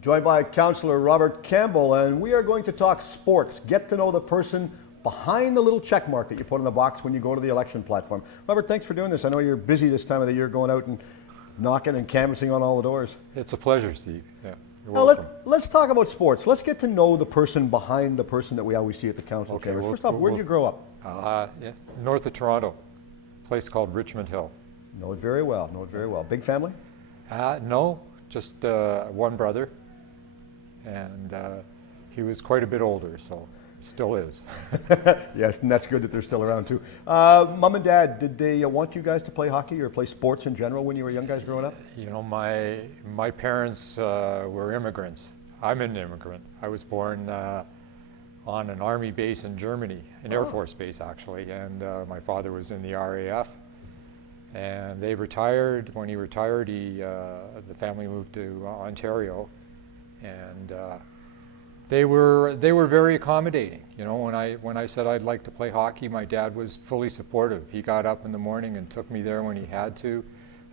Joined by Councillor Robert Campbell, and we are going to talk sports. Get to know the person behind the little check mark that you put in the box when you go to the election platform. Robert, thanks for doing this. I know you're busy this time of the year going out and knocking and canvassing on all the doors. It's a pleasure, Steve. Yeah, you're now welcome. let's talk about sports. Let's get to know the person behind the person that we always see at the council chambers. First off, where did you grow up? Yeah, north of Toronto, a place called Richmond Hill. Know it very well, Big family? No, just one brother, and he was quite a bit older, so still is. Yes, and that's good that they're still around too. Mom and Dad, did they want you guys to play hockey or play sports in general when you were young guys growing up? You know, my parents were immigrants. I'm an immigrant. I was born on an army base in Germany, an Air Force base actually, and my father was in the RAF. And they retired. When he retired, the family moved to Ontario, and they were very accommodating. You know, when I said I'd like to play hockey, my dad was fully supportive. He got up in the morning and took me there when he had to,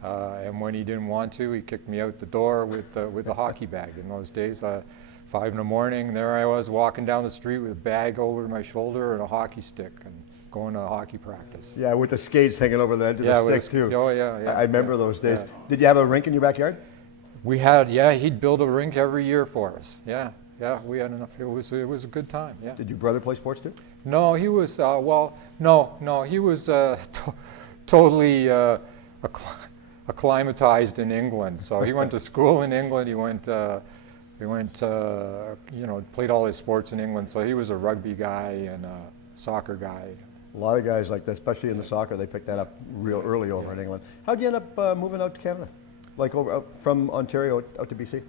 and when he didn't want to, he kicked me out the door with the hockey bag. In those days, 5 in the morning, there I was walking down the street with a bag over my shoulder and a hockey stick, and going to hockey practice. Yeah, with the skates hanging over the end of the stick too. Oh yeah. I remember those days. Yeah. Did you have a rink in your backyard? We had, yeah. He'd build a rink every year for us. Yeah. We had enough. It was a good time. Yeah. Did your brother play sports too? No, he was no. He was totally acclimatized in England. So he went to school in England. He went. Played all his sports in England. So he was a rugby guy and a soccer guy. A lot of guys like that, especially in the soccer, they picked that up real early over in England. How'd you end up moving out to Canada? Like from Ontario out to BC?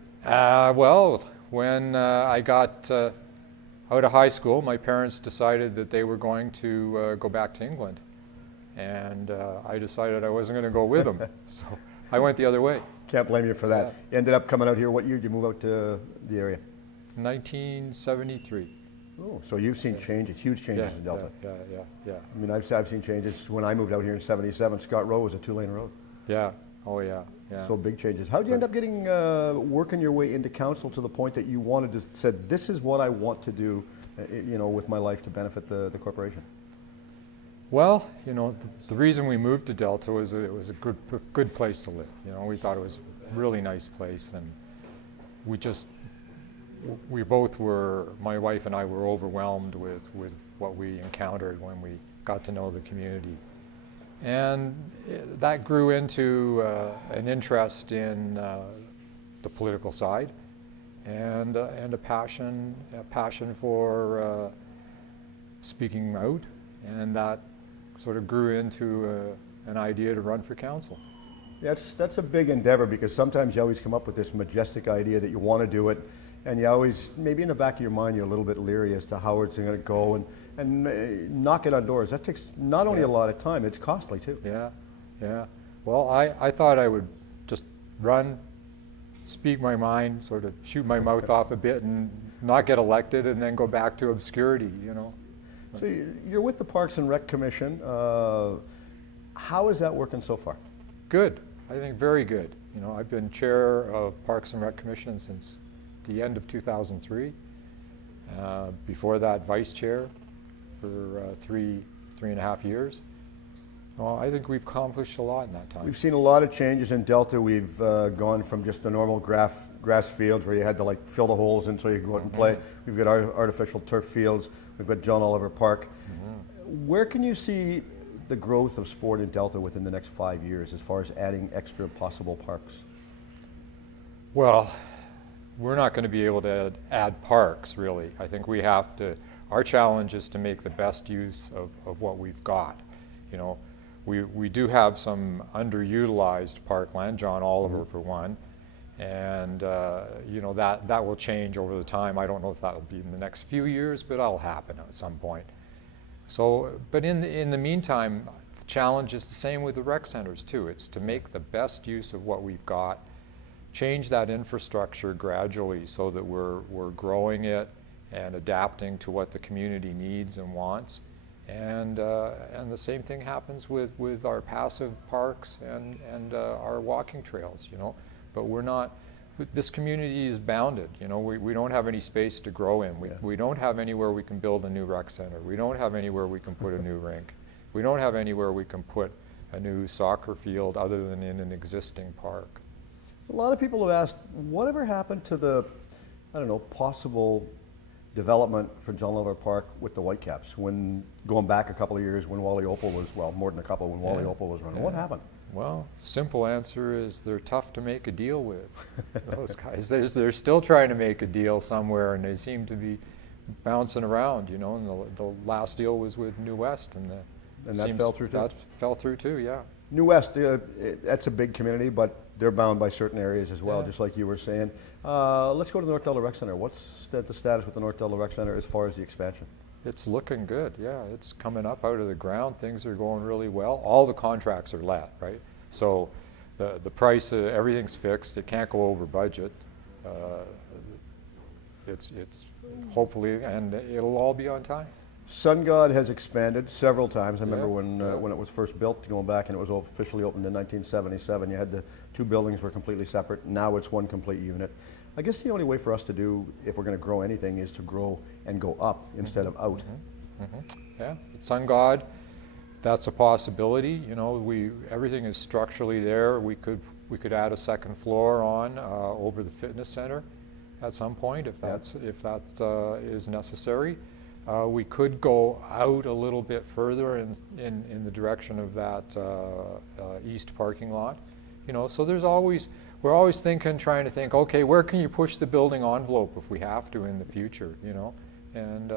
Well, when I got out of high school, my parents decided that they were going to go back to England. And I decided I wasn't going to go with them. So I went the other way. Can't blame you for that. Yeah. You ended up coming out here. What year did you move out to the area? 1973. Oh, so you've seen changes, huge changes in Delta. Yeah. I mean, I've seen changes. When I moved out here in '77, Scott Row was a 2-lane road. Yeah. Oh, yeah. So big changes. How did you end up getting working your way into council to the point that you wanted to said, this is what I want to do, with my life to benefit the corporation? Well, the reason we moved to Delta was it was a good place to live. We thought it was a really nice place, and we both were, my wife and I were overwhelmed with what we encountered when we got to know the community. And that grew into an interest in the political side and a passion for speaking out, and that sort of grew into an idea to run for council. That's a big endeavor, because sometimes you always come up with this majestic idea that you want to do it, and you always, maybe in the back of your mind, you're a little bit leery as to how it's going to go, and knock it on doors. That takes not only a lot of time, it's costly too. Yeah. Well, I thought I would just run, speak my mind, sort of shoot my mouth off a bit and not get elected and then go back to obscurity, So you're with the Parks and Rec Commission. How is that working so far? Good. I think very good. I've been chair of Parks and Rec Commission since the end of 2003. Before that, vice chair for three and a half years. Well, I think we've accomplished a lot in that time. We've seen a lot of changes in Delta. We've gone from just the normal grass fields where you had to fill the holes in so you could go out and play. We've got artificial turf fields. We've got John Oliver Park. Where can you see the growth of sport in Delta within the next 5 years as far as adding extra possible parks? Well, we're not going to be able to add parks, really. I think we have to, our challenge is to make the best use of what we've got. We do have some underutilized parkland, John Oliver for one, and that will change over the time. I don't know if that will be in the next few years, but that'll happen at some point. So, but in the meantime, the challenge is the same with the rec centers too. It's to make the best use of what we've got, change that infrastructure gradually so that we're growing it and adapting to what the community needs and wants. And the same thing happens with our passive parks and our walking trails, But we're not this community is bounded. You know, we don't have any space to grow in. We don't have anywhere we can build a new rec center. We don't have anywhere we can put a new rink. We don't have anywhere we can put a new soccer field other than in an existing park. A lot of people have asked, whatever happened to the, I don't know, possible development for John Oliver Park with the Whitecaps, when going back a couple of years when Wally Opal was, well, more than a couple, when Wally Opal was running. What happened? Well, simple answer is they're tough to make a deal with. Those guys, they're still trying to make a deal somewhere, and they seem to be bouncing around, you know. And the last deal was with New West, and that fell through too? That fell through too, yeah. New West, that's a big community, but they're bound by certain areas as well, Yeah. just like you were saying. Let's go to the North Delta Rec Center. What's the status with the North Delta Rec Center as far as the expansion? It's looking good, yeah. It's coming up out of the ground. Things are going really well. All the contracts are let, right? So the price, everything's fixed. It can't go over budget. It's hopefully, and it'll all be on time. Sun God has expanded several times. I remember Yeah. when it was first built, going back, and it was officially opened in 1977. You had the two buildings were completely separate. Now it's one complete unit. I guess the only way for us to do, if we're going to grow anything, is to grow and go up instead of out. Yeah, at Sun God, that's a possibility. You know, everything is structurally there. We could add a second floor on over the fitness center at some point if that is necessary. We could go out a little bit further in the direction of that east parking lot. You know, so we're always trying to think, okay, where can you push the building envelope if we have to in the future, you know? And,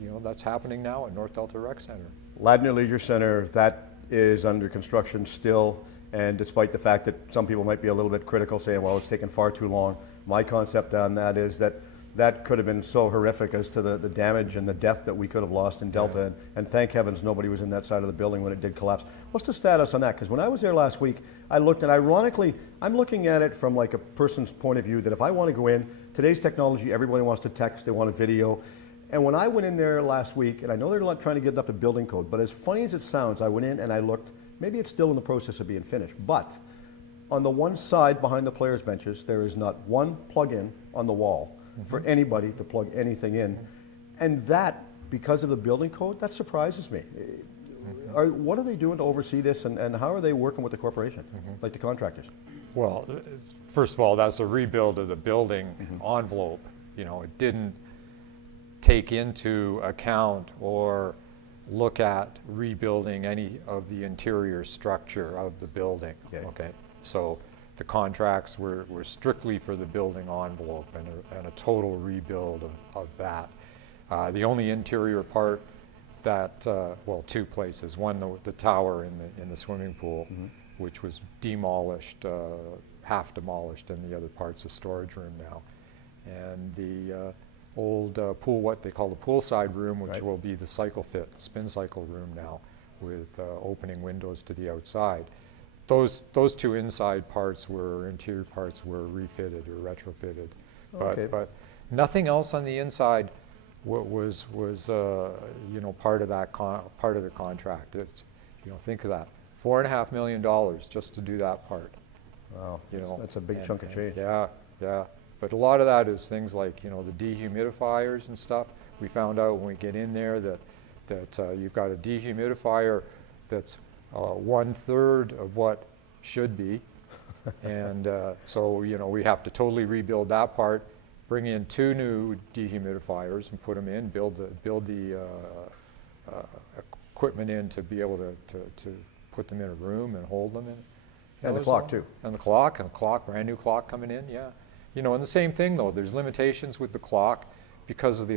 you know, that's happening now at North Delta Rec Center. Ladner Leisure Center, that is under construction still, and despite the fact that some people might be a little bit critical, saying, well, it's taken far too long, my concept on that is that could have been so horrific as to the damage and the death that we could have lost in Delta, and thank heavens nobody was in that side of the building when it did collapse. What's the status on that? Because when I was there last week, I looked, and ironically, I'm looking at it from like a person's point of view that if I want to go in, today's technology, everybody wants to text, they want a video. And when I went in there last week, and I know they're trying to get up to building code, but as funny as it sounds, I went in and I looked, maybe it's still in the process of being finished, but on the one side behind the players' benches, there is not one plug-in on the wall for anybody to plug anything in. And that, because of the building code, that surprises me. What are they doing to oversee this, and how are they working with the corporation, like the contractors? Well, first of all, that's a rebuild of the building envelope. You know, it didn't take into account or look at rebuilding any of the interior structure of the building. Okay. So the contracts were strictly for the building envelope and a total rebuild of that. The only interior part that, well, two places. One, the tower in the swimming pool, which was demolished, half demolished, and the other part's a storage room now. And the old pool, what they call the poolside room, which will be the cycle fit, spin cycle room now, with opening windows to the outside. Those two inside parts interior parts were refitted or retrofitted, but nothing else on the inside was you know, part of the contract. It's, you know, think of that, $4.5 million just to do that part. Wow, you know, that's a big chunk of change. Yeah. But a lot of that is things like, you know, the dehumidifiers and stuff. We found out when we get in there that you've got a dehumidifier that's 1/3 of what should be, and so, you know, we have to totally rebuild that part, bring in 2 new dehumidifiers and put them in, build the equipment in to be able to put them in a room and hold them in. And the clock too. And the clock, brand new clock coming in, yeah. You know, and the same thing though, there's limitations with the clock because of the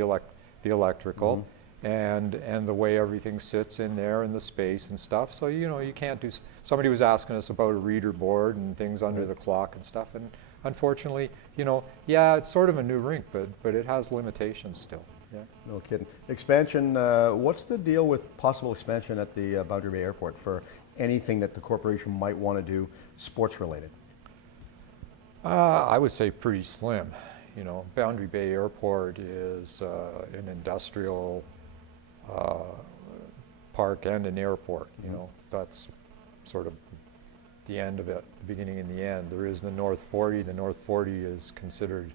electrical and the way everything sits in there and the space and stuff. So, you know, you can't do, somebody was asking us about a reader board and things under the clock and stuff, and unfortunately, you know, yeah, it's sort of a new rink, but it has limitations still. Yeah. No kidding. Expansion, what's the deal with possible expansion at the Boundary Bay Airport for anything that the corporation might want to do sports related? I would say pretty slim. You know, Boundary Bay Airport is an industrial park and an airport. You know, that's sort of the end of it, the beginning and the end. There is the North 40. The North 40 is considered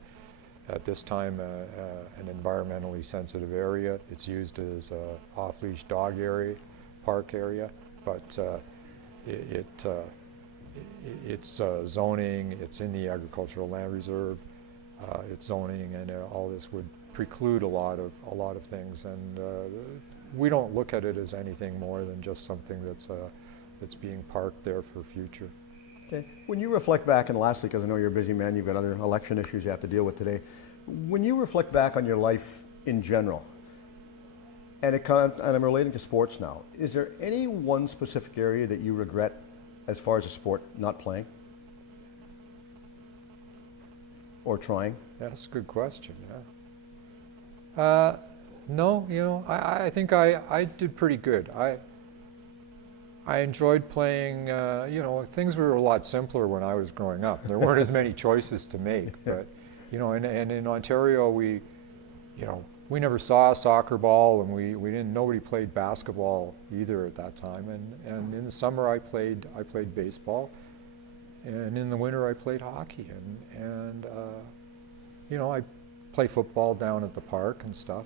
at this time an environmentally sensitive area. It's used as a off-leash dog area, park area, but it's zoning, it's in the agricultural land reserve, it's zoning, and all this would preclude a lot of things, and we don't look at it as anything more than just something that's being parked there for future. Okay. When you reflect back, and lastly, because I know you're a busy man, you've got other election issues you have to deal with today. When you reflect back on your life in general, and I'm relating to sports now, is there any one specific area that you regret as far as a sport not playing or trying? Yeah, that's a good question, yeah. No, you know, I think I did pretty good. I enjoyed playing, you know, things were a lot simpler when I was growing up. There weren't as many choices to make, but, you know, and in Ontario, we never saw a soccer ball, and we didn't, nobody played basketball either at that time. And in the summer I played baseball, and in the winter I played hockey, and you know, I play football down at the park and stuff.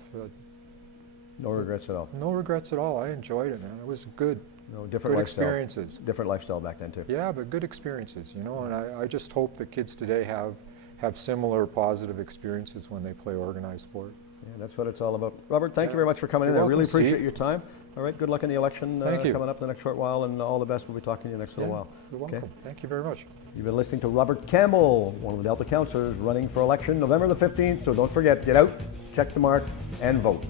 No regrets at all? No regrets at all. I enjoyed it, man. It was good. No, different good lifestyle. Experiences. Different lifestyle back then too. Yeah, but good experiences, you know, and I just hope that kids today have similar positive experiences when they play organized sport. Yeah, that's what it's all about. Robert, thank you very much for coming in. You're I really welcome, appreciate Steve. your time. All right, good luck in the election coming up in the next short while, and all the best. We'll be talking to you next little while. You're welcome. Okay. Thank you very much. You've been listening to Robert Campbell, one of the Delta councillors running for election November the 15th. So don't forget, get out, check the mark, and vote.